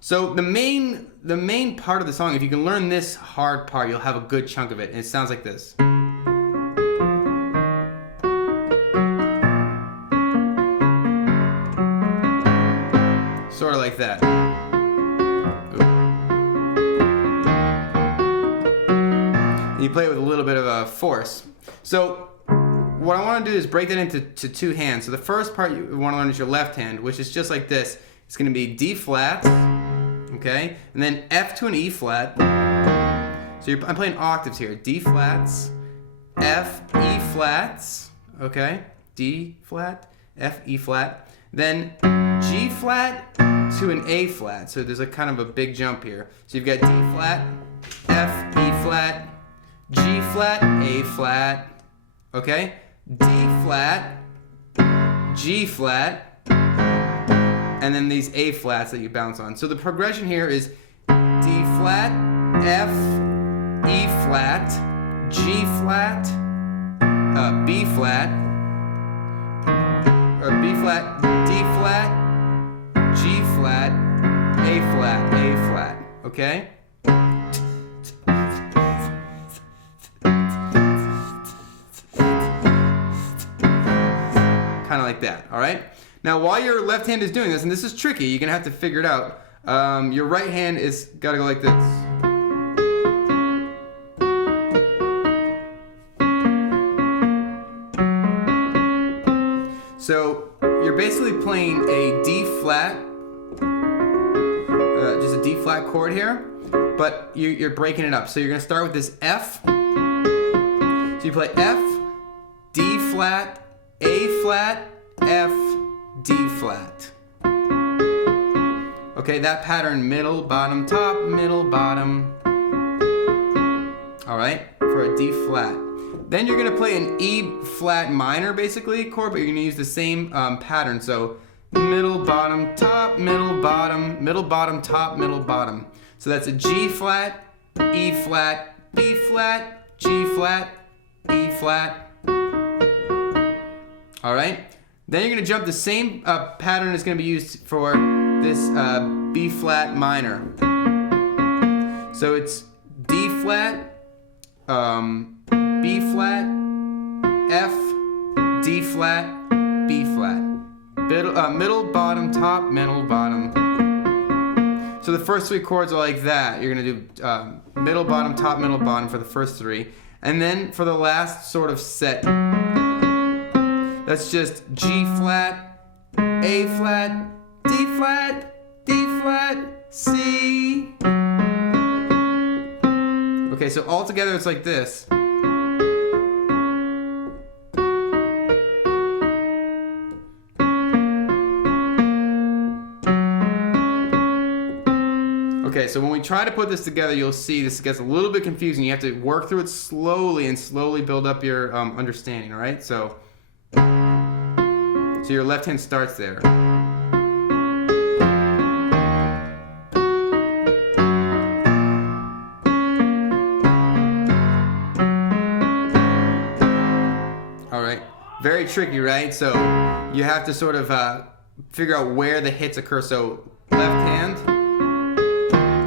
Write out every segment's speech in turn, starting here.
So the main part of the song, if you can learn this hard part, you'll have a good chunk of it. And it sounds like this. Sort of like that. And you play it with a little bit of a force. So what I want to do is break that into two hands. So the first part you want to learn is your left hand, which is just like this. It's going to be D flat, okay, and then F to an E flat. So I'm playing octaves here. D flats, F, E flats, okay, D flat, F, E flat, then G flat to an A flat. So there's a kind of a big jump here. So you've got D flat, F, E flat, G flat, A flat, okay, D flat, G flat, and then these A flats that you bounce on. So the progression here is D flat, F, E flat, G flat, B flat, or B flat, D flat, G flat, A flat, A flat, okay? Kind of like that, all right? Now, while your left hand is doing this, and this is tricky, you're going to have to figure it out. Your right hand is got to go like this. So you're basically playing a D flat, just a D flat chord here, but you're breaking it up. So you're going to start with this F. So you play F, D flat, A flat, F, D flat. Okay, that pattern, middle, bottom, top, middle, bottom. All right, for a D flat. Then you're gonna play an E flat minor, basically, chord, but you're gonna use the same pattern. So middle, bottom, top, middle, bottom, middle, bottom, top, middle, bottom. So that's a G flat, E flat, B flat, G flat, E flat. All right. Then you're going to jump the same pattern is going to be used for this B flat minor. So it's D flat, B flat, F, D flat, B flat. Middle, bottom, top, middle, bottom. So the first three chords are like that. You're going to do middle, bottom, top, middle, bottom for the first three. And then for the last sort of set, that's just G flat, A flat, D flat, D flat, C. Okay, so all together it's like this. Okay, so when we try to put this together, you'll see this gets a little bit confusing. You have to work through it slowly and slowly build up your understanding, all right? So your left hand starts there. All right, very tricky, right? So you have to sort of figure out where the hits occur. So left hand.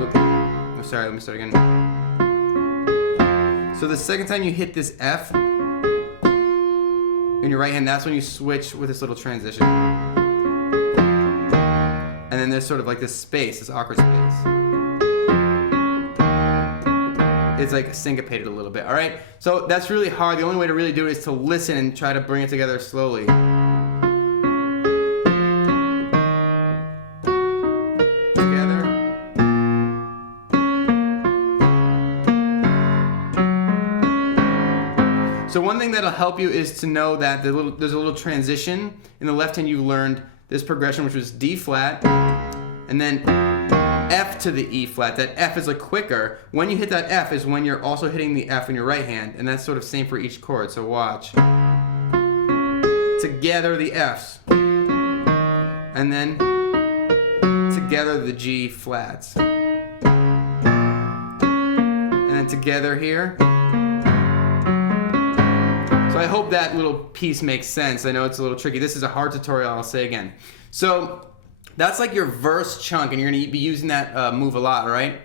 Oh, sorry, let me start again. So the second time you hit this F in your right hand, that's when you switch with this little transition. And then there's sort of like this space, this awkward space. It's like syncopated a little bit, all right? So that's really hard. The only way to really do it is to listen and try to bring it together slowly. So one thing that'll help you is to know that there's a little transition. In the left hand you learned this progression, which was D flat, and then F to the E flat. That F is like quicker. When you hit that F is when you're also hitting the F in your right hand, and that's sort of same for each chord, so watch. Together the Fs. And then together the G flats. And then together here. So I hope that little piece makes sense. I know it's a little tricky. This is a hard tutorial, I'll say again. So That's like your verse chunk, and you're going to be using that move a lot, all right?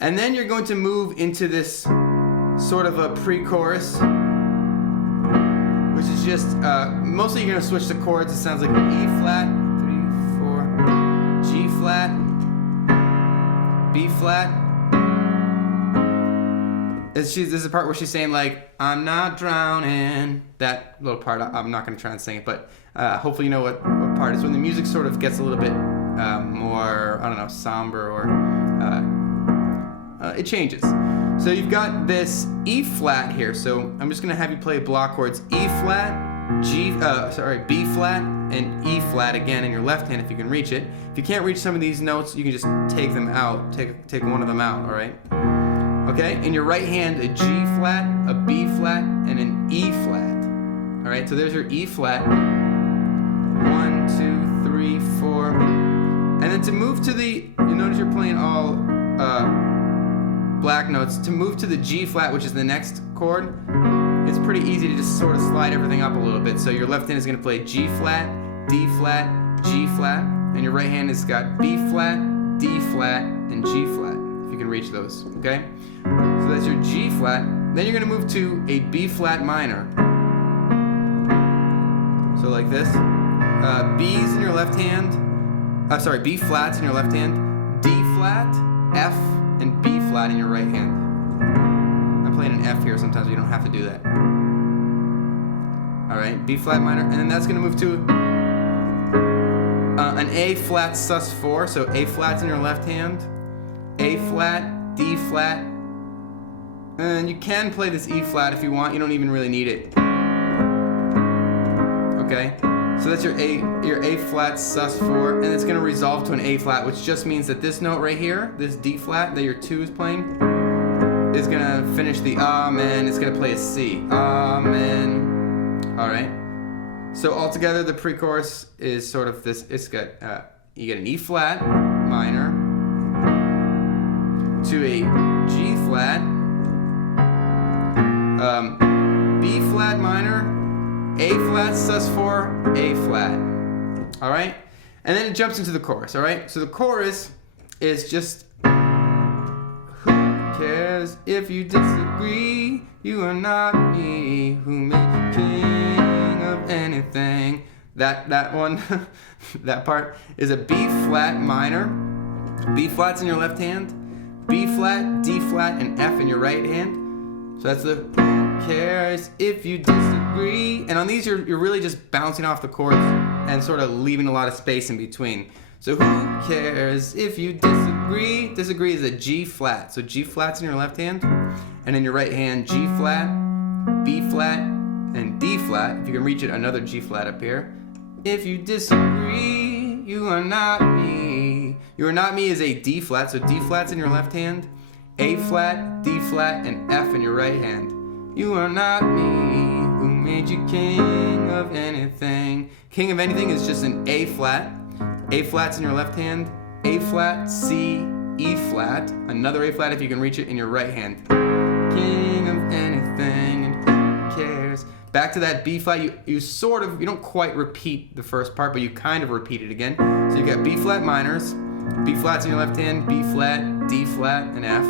And then you're going to move into this sort of a pre-chorus, which is just, mostly you're going to switch the chords. It sounds like E flat, 3, 4, G flat, B flat. This is the part where she's saying like, I'm not drowning. That little part, I'm not going to try and sing it, but hopefully you know what part. It's when the music sort of gets a little bit more, I don't know, somber, or it changes. So you've got this E flat here. So I'm just going to have you play block chords: E flat, B flat, and E flat again in your left hand if you can reach it. If you can't reach some of these notes, you can just take them out. Take one of them out, all right? Okay, in your right hand, a G flat, a B flat, and an E flat. All right, so there's your E flat. 1, 2, 3, 4. And then to move to the, you notice you're playing all black notes. To move to the G flat, which is the next chord, it's pretty easy to just sort of slide everything up a little bit. So your left hand is going to play G flat, D flat, G flat, and your right hand has got B flat, D flat, and G flat, if you can reach those, okay? So that's your G flat. Then you're going to move to a B flat minor. So like this. B's in your left hand. B flats in your left hand. D flat, F, and B flat in your right hand. I'm playing an F here sometimes, but you don't have to do that. All right, B flat minor, and then that's going to move to an A flat sus4. So A flat's in your left hand. A flat, D flat. And you can play this E flat if you want. You don't even really need it. Okay, so that's your A flat sus4, and it's going to resolve to an A flat, which just means that this note right here, this D flat that your 2 is playing, is going to finish the amen. It's going to play a C. Amen. All right. So altogether, the pre-chorus is sort of this. It's got you get an E flat minor to a G flat. B flat minor, A flat sus4, A flat. All right, and then it jumps into the chorus. All right, so the chorus is just, who cares if you disagree? You are not me. Who made you king of anything? That one, that part is a B flat minor. B flat's in your left hand. B flat, D flat, and F in your right hand. So that's the who cares if you disagree. And on these, you're really just bouncing off the chords and sort of leaving a lot of space in between. So who cares if you disagree? Disagree is a G flat. So G flat's in your left hand. And in your right hand, G flat, B flat, and D flat. If you can reach it, another G flat up here. If you disagree, you are not me. You are not me is a D flat. So D flat's in your left hand. A flat, D flat, and F in your right hand. You are not me. Who made you king of anything? King of anything is just an A flat. A flat's in your left hand. A flat, C, E flat. Another A flat if you can reach it in your right hand. King of anything, and who cares? Back to that B flat. You don't quite repeat the first part, but you kind of repeat it again. So you got B flat minors. B flat's in your left hand. B flat, D flat, and F.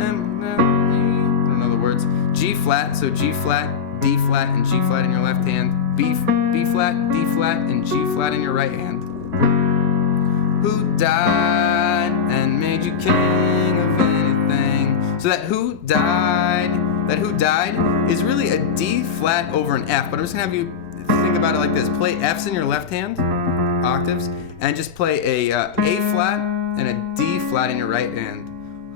I don't know the words. G flat, so G flat, D flat, and G flat in your left hand. B flat, D flat, and G flat in your right hand. Who died and made you king of anything? So that who died is really a D flat over an F. But I'm just gonna have you think about it like this: play Fs in your left hand, octaves, and just play a flat and a D flat in your right hand.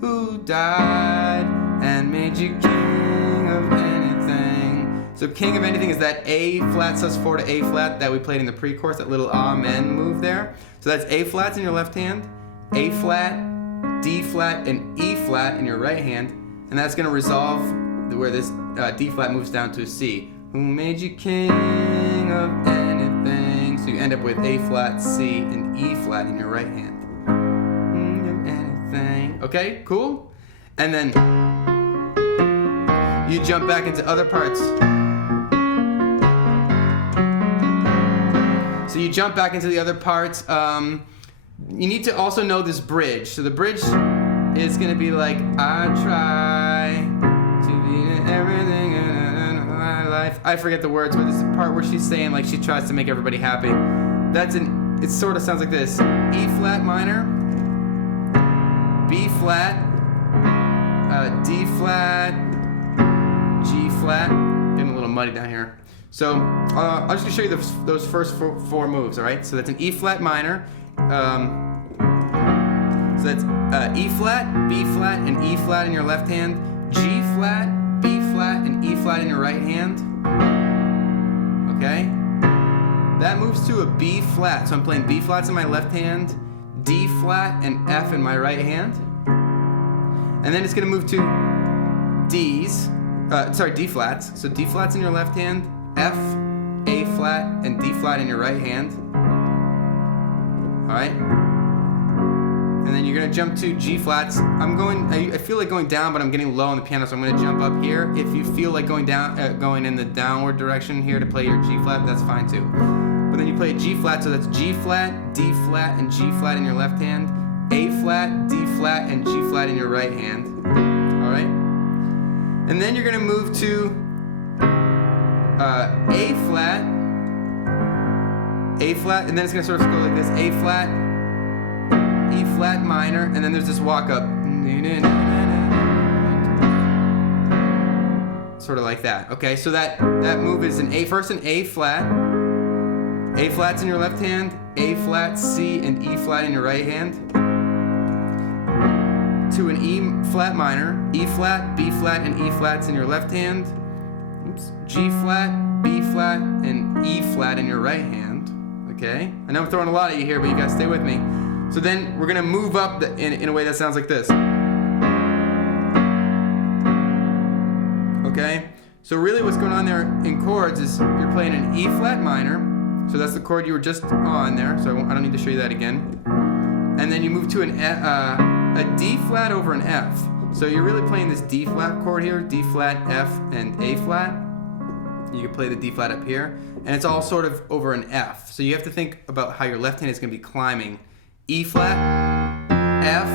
Who died and made you king of anything? So king of anything is that A flat sus4 to A flat that we played in the pre-chorus, that little amen move there. So that's A flats in your left hand, A flat, D flat, and E flat in your right hand, and that's going to resolve where this D flat moves down to a C. Who made you king of anything? So you end up with A flat, C, and E flat in your right hand. Okay, cool? And then you jump back into other parts. So you jump back into the other parts. You need to also know this bridge. So the bridge is going to be like, I try to be everything in my life. I forget the words, but this is the part where she's saying like she tries to make everybody happy. It sort of sounds like this. E flat minor, B flat, D flat, G flat. Getting a little muddy down here. So I'm just gonna show you those first four moves. All right. So that's an E flat minor. So that's E flat, B flat, and E flat in your left hand. G flat, B flat, and E flat in your right hand. Okay. That moves to a B flat. So I'm playing B flats in my left hand, D flat, and F in my right hand. And then it's gonna move to D flats. So D flats in your left hand, F, A flat, and D flat in your right hand. All right. And then you're gonna jump to G flats. I feel like going down, but I'm getting low on the piano, so I'm gonna jump up here. If you feel like going down, going in the downward direction here to play your G flat, that's fine too. But then you play a G flat, so that's G flat, D flat, and G flat in your left hand, A flat, D flat, and G flat in your right hand. All right. And then you're gonna move to A flat, and then it's gonna sort of go like this: A flat, E flat minor, and then there's this walk up, sort of like that. Okay, so that move is first an A flat, A flats in your left hand, A flat, C, and E flat in your right hand, to an E flat minor, E flat, B flat, and E flats in your left hand, G flat, B flat, and E flat in your right hand. Okay, I know I'm throwing a lot at you here, but you gotta stay with me. So then we're gonna move up in a way that sounds like this. Okay, so really what's going on there in chords is you're playing an E flat minor, so that's the chord you were just on there, so I don't need to show you that again. And then you move to a D flat over an F. So you're really playing this D flat chord here, D flat, F, and A flat. You can play the D flat up here, and it's all sort of over an F. So you have to think about how your left hand is gonna be climbing. E flat, F,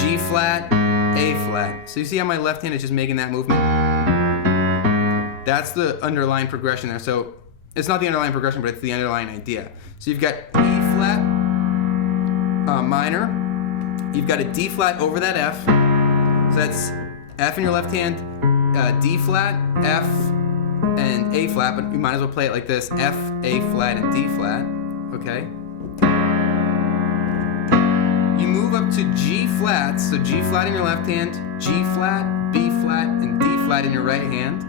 G flat, A flat. So you see how my left hand is just making that movement? That's the underlying progression there. So it's not the underlying progression, but it's the underlying idea. So you've got E flat minor. You've got a D flat over that F. So that's F in your left hand, D flat, F, and A flat, but you might as well play it like this: F, A flat, and D flat. Okay. You move up to G flats, so G flat in your left hand, G flat, B flat, and D flat in your right hand.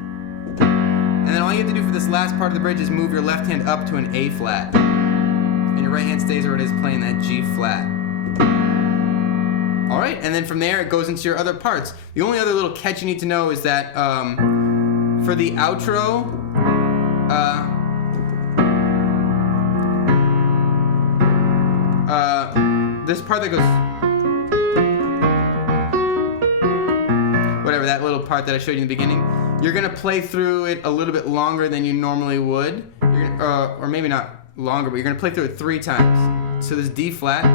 And then all you have to do for this last part of the bridge is move your left hand up to an A flat. And your right hand stays where it is playing that G flat. All right, and then from there it goes into your other parts. The only other little catch you need to know is that for the outro, this part that goes, whatever, that little part that I showed you in the beginning, you're gonna play through it a little bit longer than you normally would. Or maybe not longer, but you're gonna play through it 3 times. So there's D flat,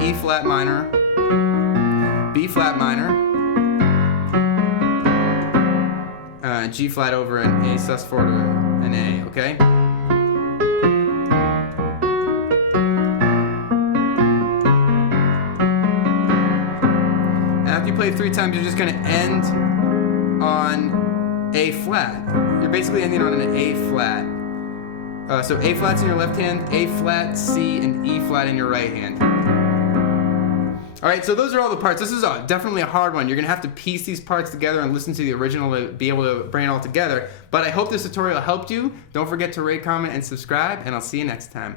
E flat minor, B flat minor, G flat over an A sus4 to an A, okay? After you play 3 times, you're just gonna end on A flat. You're basically ending on an A flat. So A flat's in your left hand, A flat, C, and E flat in your right hand. All right, so those are all the parts. This is definitely a hard one. You're gonna have to piece these parts together and listen to the original to be able to bring it all together. But I hope this tutorial helped you. Don't forget to rate, comment, and subscribe, and I'll see you next time.